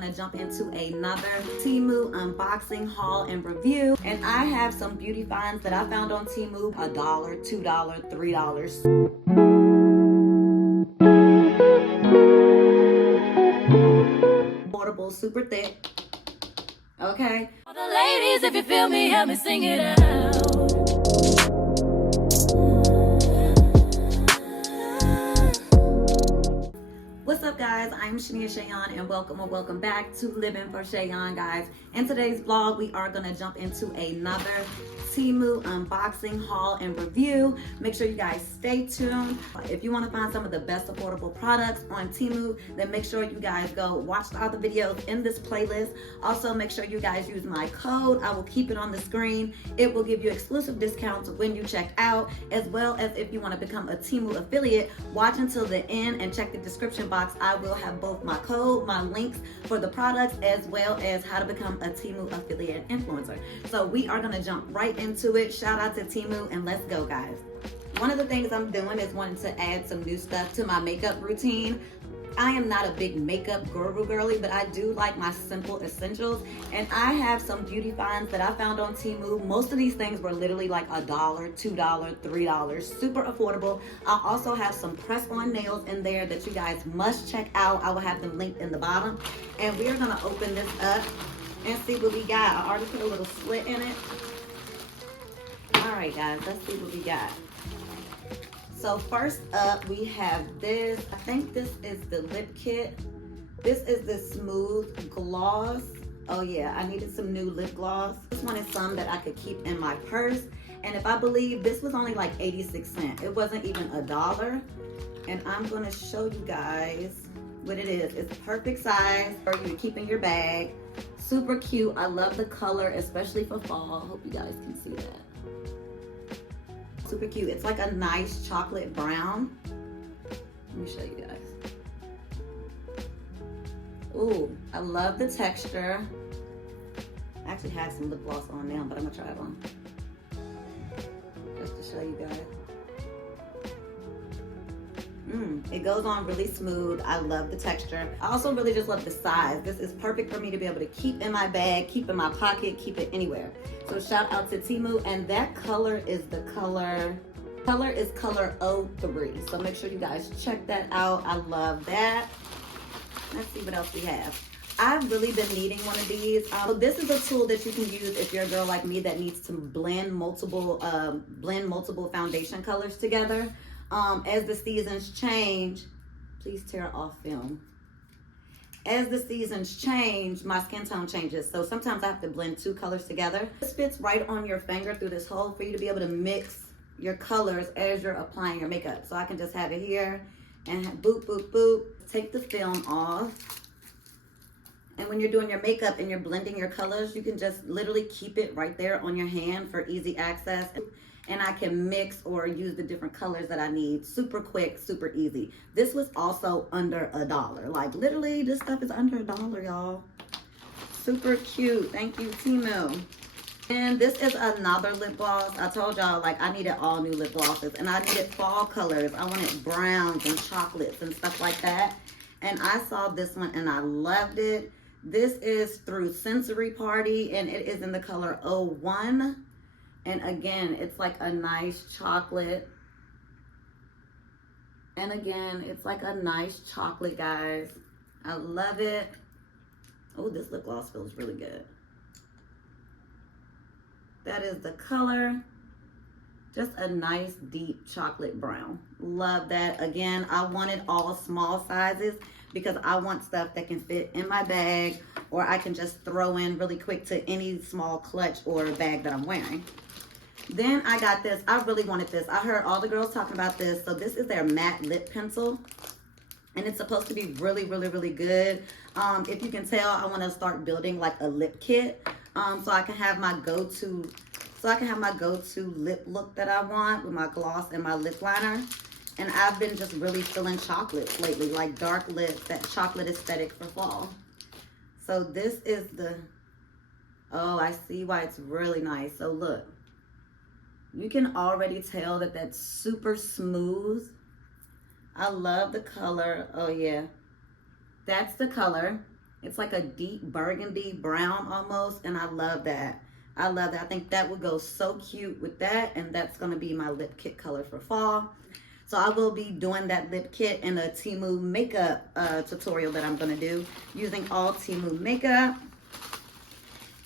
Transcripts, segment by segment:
Gonna jump into another Temu unboxing haul and review, and I have some beauty finds that I found on Temu. $1, $2, $3. Affordable, super thick. Okay. All the ladies, if you feel me, help me sing it out. What's up, guys? I'm Shania Shayon, and welcome back to Living for Shayon, guys. In today's vlog, we are gonna jump into another Temu unboxing haul and review. Make sure you guys stay tuned. If you want to find some of the best affordable products on Temu, then make sure you guys go watch the other videos in this playlist. Also, make sure you guys use my code. I will keep it on the screen. It will give you exclusive discounts when you check out, as well as if you want to become a Temu affiliate. Watch until the end and check the description box. I will have both my code, my links for the products, as well as how to become a Temu affiliate influencer. So we are going to jump right into it. Shout out to Temu, and let's go, guys. One of the things I'm doing is wanting to add some new stuff to my makeup routine. I am not a big makeup guru girly, but I do like my simple essentials, and I have some beauty finds that I found on Temu. Most of these things were literally like $1, $2, $3, super affordable. I also have some press-on nails in there that you guys must check out. I will have them linked in the bottom, and we are gonna open this up and see what we got. I already put a little slit in it. All right, guys, let's see what we got. So first up, we have this. I think this is the lip kit. This is the smooth gloss. Oh yeah, I needed some new lip gloss. This one is some that I could keep in my purse. And if I believe, this was only like 86 cents. It wasn't even $1. And I'm gonna show you guys what it is. It's perfect size for you to keep in your bag. Super cute. I love the color, especially for fall. Hope you guys can see that. Super cute. It's like a nice chocolate brown. Let me show you guys. Ooh, I love the texture. I actually had some lip gloss on now, but I'm gonna try one just to show you guys. It goes on really smooth. I love the texture. I also really just love the size. This is perfect for me to be able to keep in my bag, keep in my pocket, keep it anywhere. So shout out to Temu, and that color is the color is color 03. So make sure you guys check that out. I love that. Let's see what else we have. I've really been needing one of these. So this is a tool that you can use if you're a girl like me that needs to blend multiple foundation colors together. As the seasons change, please tear off film. As the seasons change, my skin tone changes. So sometimes I have to blend two colors together. This fits right on your finger through this hole for you to be able to mix your colors as you're applying your makeup. So I can just have it here and boop, boop, boop. Take the film off. And when you're doing your makeup and you're blending your colors, you can just literally keep it right there on your hand for easy access. And I can mix or use the different colors that I need super quick, super easy. This was also under $1. Like literally, this stuff is under $1, y'all. Super cute. Thank you, Temu. And this is another lip gloss. I told y'all, like, I needed all new lip glosses, and I needed fall colors. I wanted browns and chocolates and stuff like that. And I saw this one and I loved it. This is through Sensory Party, and it is in the color 01. And again, it's like a nice chocolate. And again, it's like a nice chocolate, guys. I love it. Oh, this lip gloss feels really good. That is the color. Just a nice deep chocolate brown. Love that. Again, I wanted all small sizes because I want stuff that can fit in my bag, or I can just throw in really quick to any small clutch or bag that I'm wearing. Then I got this. I really wanted this. I heard all the girls talking about this. So this is their matte lip pencil, and it's supposed to be really, really, really good. If you can tell, I want to start building like a lip kit, so I can have my go-to lip look that I want with my gloss and my lip liner. And I've been just really feeling chocolates lately, like dark lips, that chocolate aesthetic for fall. So this is the, oh, I see why it's really nice. So look. You can already tell that that's super smooth. I love the color. Oh yeah, that's the color. It's like a deep burgundy brown almost, and I love that. I love that. I think that would go so cute with that, and that's going to be my lip kit color for fall. So I will be doing that lip kit in a Temu makeup tutorial that I'm going to do using all Temu makeup.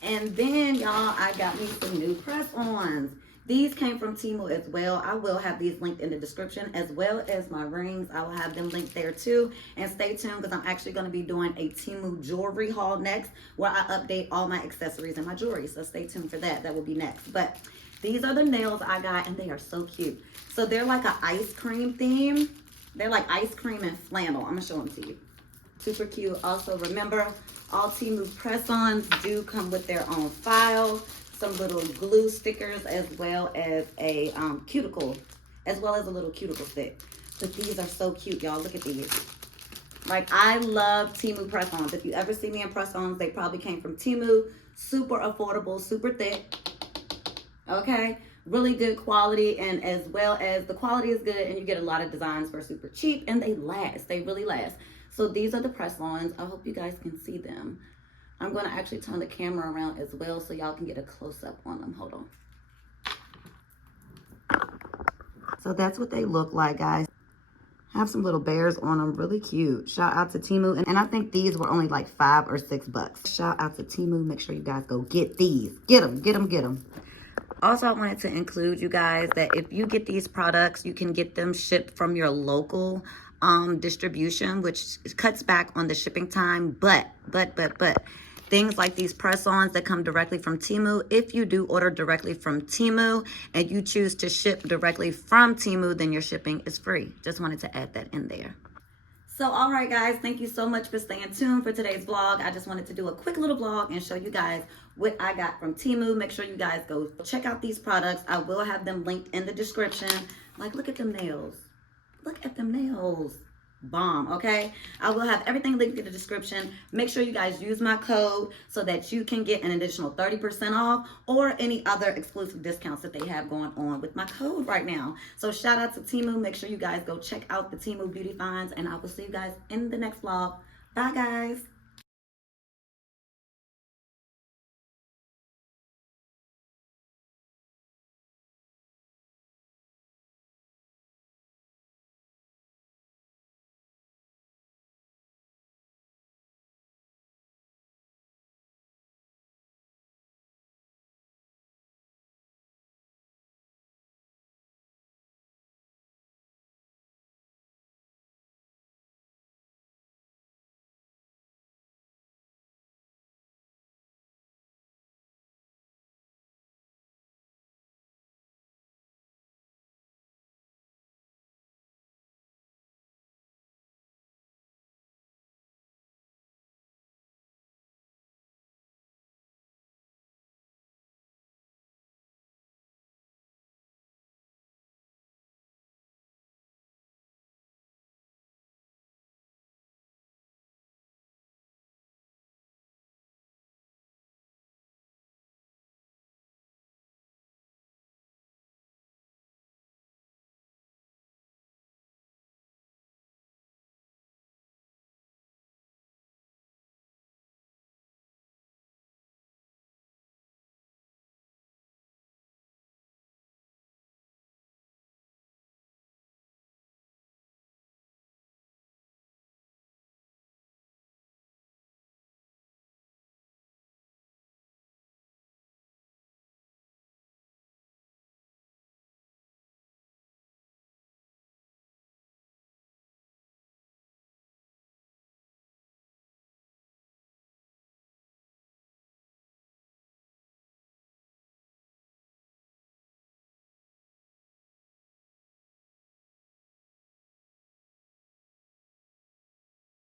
And then, y'all, I got me some new press-ons. These came from Temu as well. I will have these linked in the description, as well as my rings. I will have them linked there too. And stay tuned, because I'm actually going to be doing a Temu jewelry haul next, where I update all my accessories and my jewelry. So stay tuned for that. That will be next. But these are the nails I got, and they are so cute. So they're like an ice cream theme. They're like ice cream and flannel. I'm going to show them to you. Super cute. Also, remember, all Temu press-ons do come with their own file, some little glue stickers, as well as a cuticle, as well as a little cuticle stick. But these are so cute, y'all. Look at these. Like, I love Temu press-ons. If you ever see me in press-ons, they probably came from Temu. Super affordable, super thick. Okay? Really good quality, and as well as the quality is good, and you get a lot of designs for super cheap, and they last. They really last. So these are the press-ons. I hope you guys can see them. I'm going to actually turn the camera around as well so y'all can get a close-up on them. Hold on. So that's what they look like, guys. Have some little bears on them. Really cute. Shout out to Temu. And I think these were only like $5 or $6. Shout out to Temu. Make sure you guys go get these. Get them, get them, get them. Also, I wanted to include you guys that if you get these products, you can get them shipped from your local distribution, which cuts back on the shipping time. But things like these press-ons that come directly from Temu, if you do order directly from Temu and you choose to ship directly from Temu, then your shipping is free. Just wanted to add that in there. So, all right, guys, thank you so much for staying tuned for today's vlog. I just wanted to do a quick little vlog and show you guys what I got from Temu. Make sure you guys go check out these products. I will have them linked in the description. Like, look at them nails. Look at them nails. Bomb, okay? I will have everything linked in the description. Make sure you guys use my code so that you can get an additional 30% off or any other exclusive discounts that they have going on with my code right now. So shout out to Temu. Make sure you guys go check out the Temu beauty finds, and I will see you guys in the next vlog. Bye, guys.